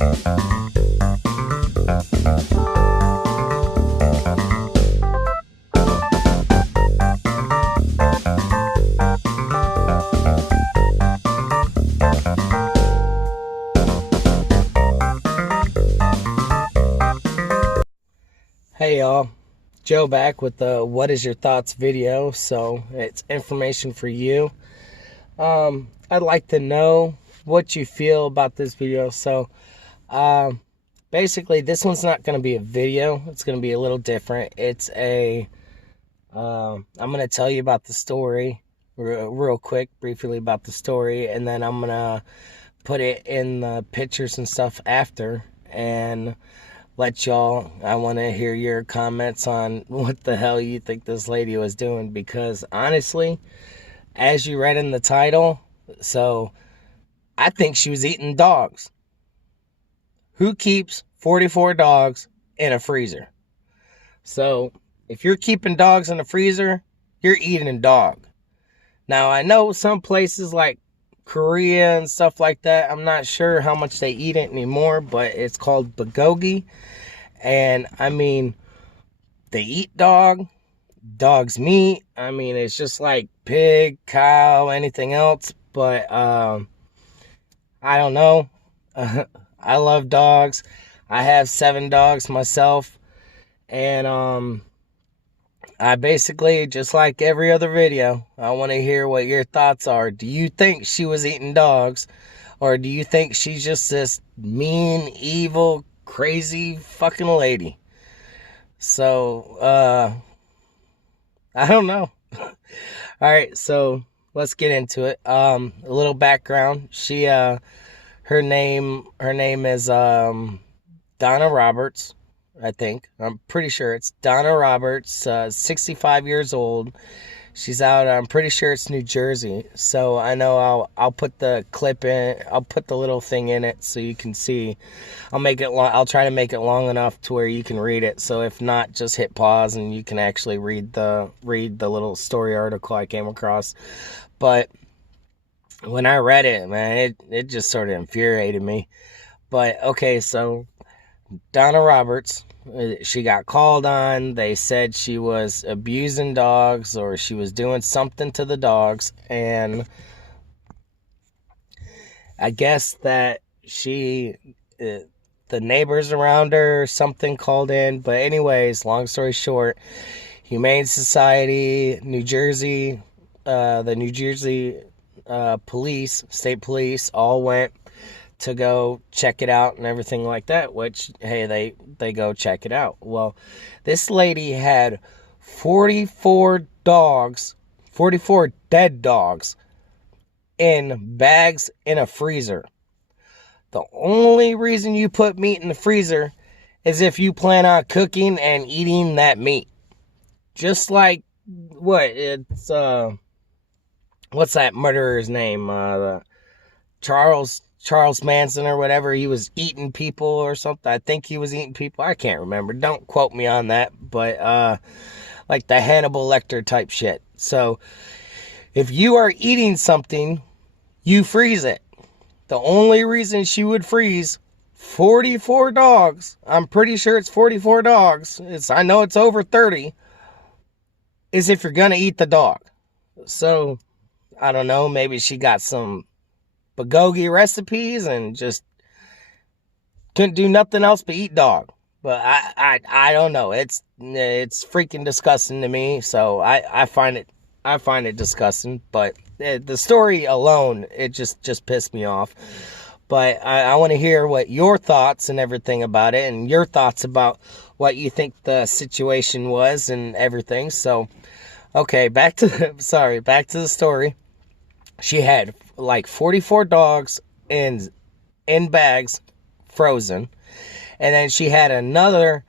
Hey y'all, Joe back with the What Is Your Thoughts video. So it's information for you. I'd like to know what you feel about this video. So basically this one's not going to be a video. It's going to be a little different. I'm going to tell you about the story real quick, briefly about the story, and then I'm going to put it in the pictures and stuff after, and I want to hear your comments on what the hell you think this lady was doing, because honestly, as you read in the title, so I think she was eating dogs. Who keeps 44 dogs in a freezer? So if you're keeping dogs in a freezer, you're eating a dog. Now I know some places like Korea and stuff like that, I'm not sure how much they eat it anymore, but it's called bulgogi. And I mean, they eat dog's meat. I mean, it's just like pig, cow, anything else. But I don't know. I love dogs. I have 7 dogs myself. And I basically, just like every other video, I want to hear what your thoughts are. Do you think she was eating dogs? Or do you think she's just this mean, evil, crazy fucking lady? So, I don't know. Alright, so let's get into it. A little background. Her name is, Donna Roberts, I think. I'm pretty sure it's Donna Roberts, 65 years old. She's out, I'm pretty sure it's New Jersey. So I know I'll put the clip in, I'll put the little thing in it so you can see. I'll try to make it long enough to where you can read it. So if not, just hit pause and you can actually read the little story article I came across. But when I read it, man, it just sort of infuriated me. But okay, so Donna Roberts, she got called on. They said she was abusing dogs, or she was doing something to the dogs, and I guess that the neighbors around her, something called in. But anyways, long story short, Humane Society, New Jersey, the New Jersey police, state police, all went to go check it out and everything like that, which, hey, they go check it out. Well, this lady had 44 dogs, 44 dead dogs in bags in a freezer. The only reason you put meat in the freezer is if you plan on cooking and eating that meat. Just like, what's that murderer's name? Charles Manson or whatever. He was eating people or something. I think he was eating people. I can't remember. Don't quote me on that. But like the Hannibal Lecter type shit. So if you are eating something, you freeze it. The only reason she would freeze 44 dogs, I'm pretty sure it's 44 dogs, I know it's over 30, is if you're gonna eat the dog. So I don't know, maybe she got some bulgogi recipes and just couldn't do nothing else but eat dog. But I don't know. It's freaking disgusting to me. So I find it disgusting. But the story alone, it just pissed me off. But I want to hear what your thoughts and everything about it, and your thoughts about what you think the situation was and everything. So, okay, back to the story. She had like 44 dogs in bags, frozen. And then she had another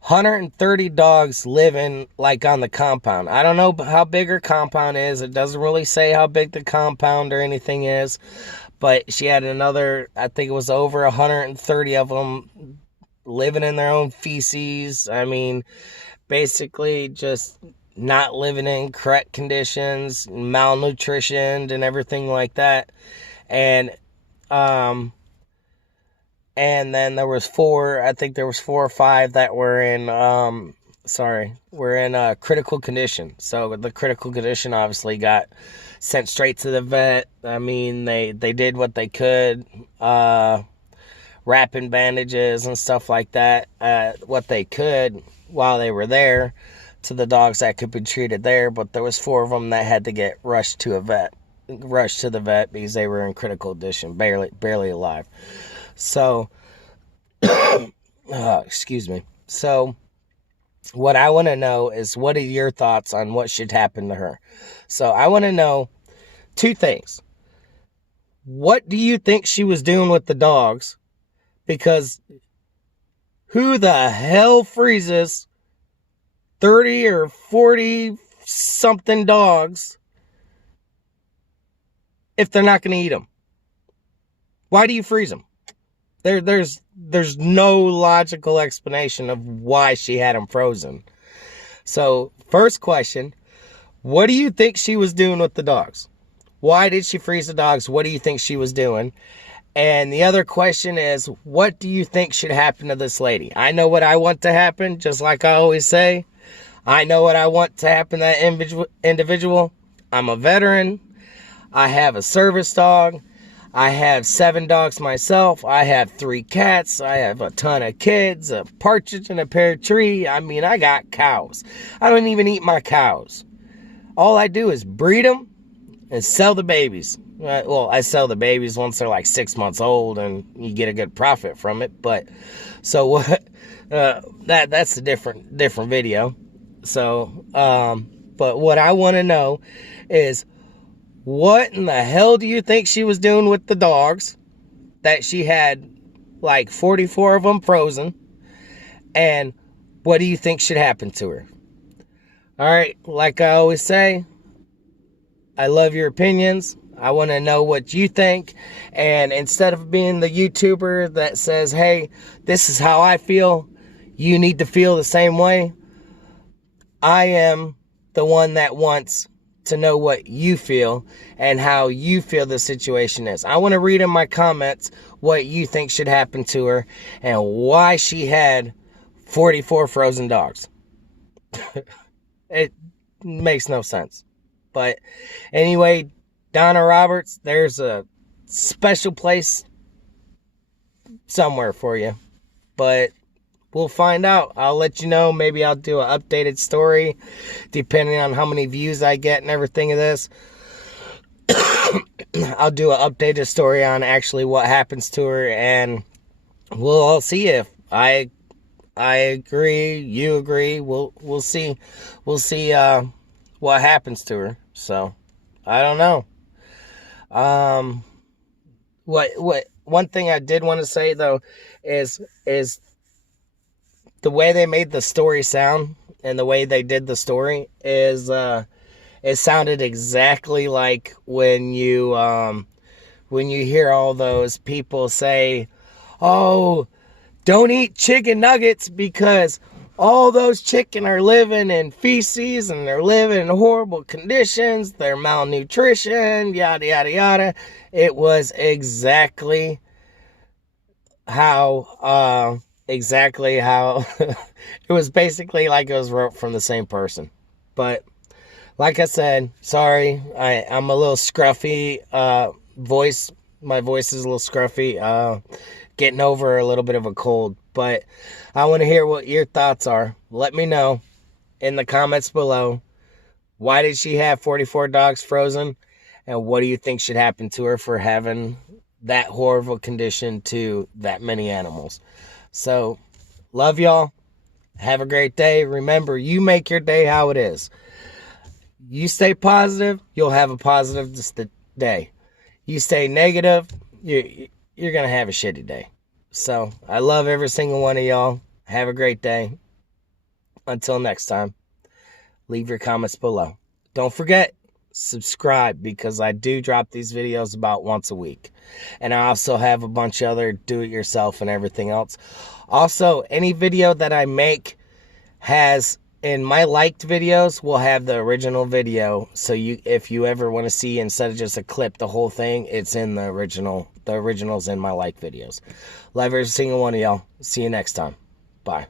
130 dogs living like on the compound. I don't know how big her compound is. It doesn't really say how big the compound or anything is. But she had another, I think it was over 130 of them living in their own feces. I mean, basically just not living in correct conditions, malnutritioned and everything like that. And And then there was four, I think there was 4 or 5 that were in, were in critical condition. So the critical condition obviously got sent straight to the vet. I mean, they did what they could, wrapping bandages and stuff like that, what they could while they were there to the dogs that could be treated there. But there was 4 of them that had to get rushed to the vet because they were in critical condition, barely alive. So, excuse me. So, what I want to know is, what are your thoughts on what should happen to her? So, I want to know 2 things. What do you think she was doing with the dogs? Because who the hell freezes 30 or 40 something dogs if they're not going to eat them? Why do you freeze them? There's no logical explanation of why she had them frozen. So, first question, what do you think she was doing with the dogs? Why did she freeze the dogs? What do you think she was doing? And the other question is, what do you think should happen to this lady? I know what I want to happen, just like I always say. I know what I want to happen to that individual. I'm a veteran. I have a service dog. I have 7 dogs myself. I have 3 cats. I have a ton of kids, a partridge in a pear tree. I mean, I got cows. I don't even eat my cows. All I do is breed them and sell the babies. Well, I sell the babies once they're like 6 months old, and you get a good profit from it. But so what? That's a different video. So, but what I want to know is, what in the hell do you think she was doing with the dogs that she had like 44 of them frozen? And what do you think should happen to her? All right, like I always say, I love your opinions. I want to know what you think. And instead of being the YouTuber that says, hey, this is how I feel, you need to feel the same way, I am the one that wants to know what you feel and how you feel the situation is. I want to read in my comments what you think should happen to her and why she had 44 frozen dogs. It makes no sense. But anyway, Donna Roberts, there's a special place somewhere for you. But we'll find out. I'll let you know. Maybe I'll do an updated story depending on how many views I get and everything of this. I'll do an updated story on actually what happens to her, and we'll all see if I agree, you agree. We'll see. We'll see what happens to her. So, I don't know. What one thing I did want to say though is the way they made the story sound and the way they did the story is, it sounded exactly like when you hear all those people say, oh, don't eat chicken nuggets because all those chicken are living in feces and they're living in horrible conditions, they're malnutrition, yada, yada, yada. It was exactly how it was basically like it was wrote from the same person. But like I said, sorry, I'm a little scruffy voice. My voice is a little scruffy, getting over a little bit of a cold. But I want to hear what your thoughts are. Let me know in the comments below. Why did she have 44 dogs frozen? And what do you think should happen to her for having that horrible condition to that many animals? So, love y'all. Have a great day. Remember, you make your day how it is. You stay positive, you'll have a positive day. You stay negative, you're going to have a shitty day. So, I love every single one of y'all. Have a great day. Until next time, leave your comments below. Don't forget, subscribe, because I do drop these videos about once a week. And I also have a bunch of other do-it-yourself and everything else. Also, any video that I make has, in my liked videos, will have the original video. So if you ever want to see, instead of just a clip, the whole thing, it's in the original the originals in my like videos. Love every single one of y'all. See you next time. Bye.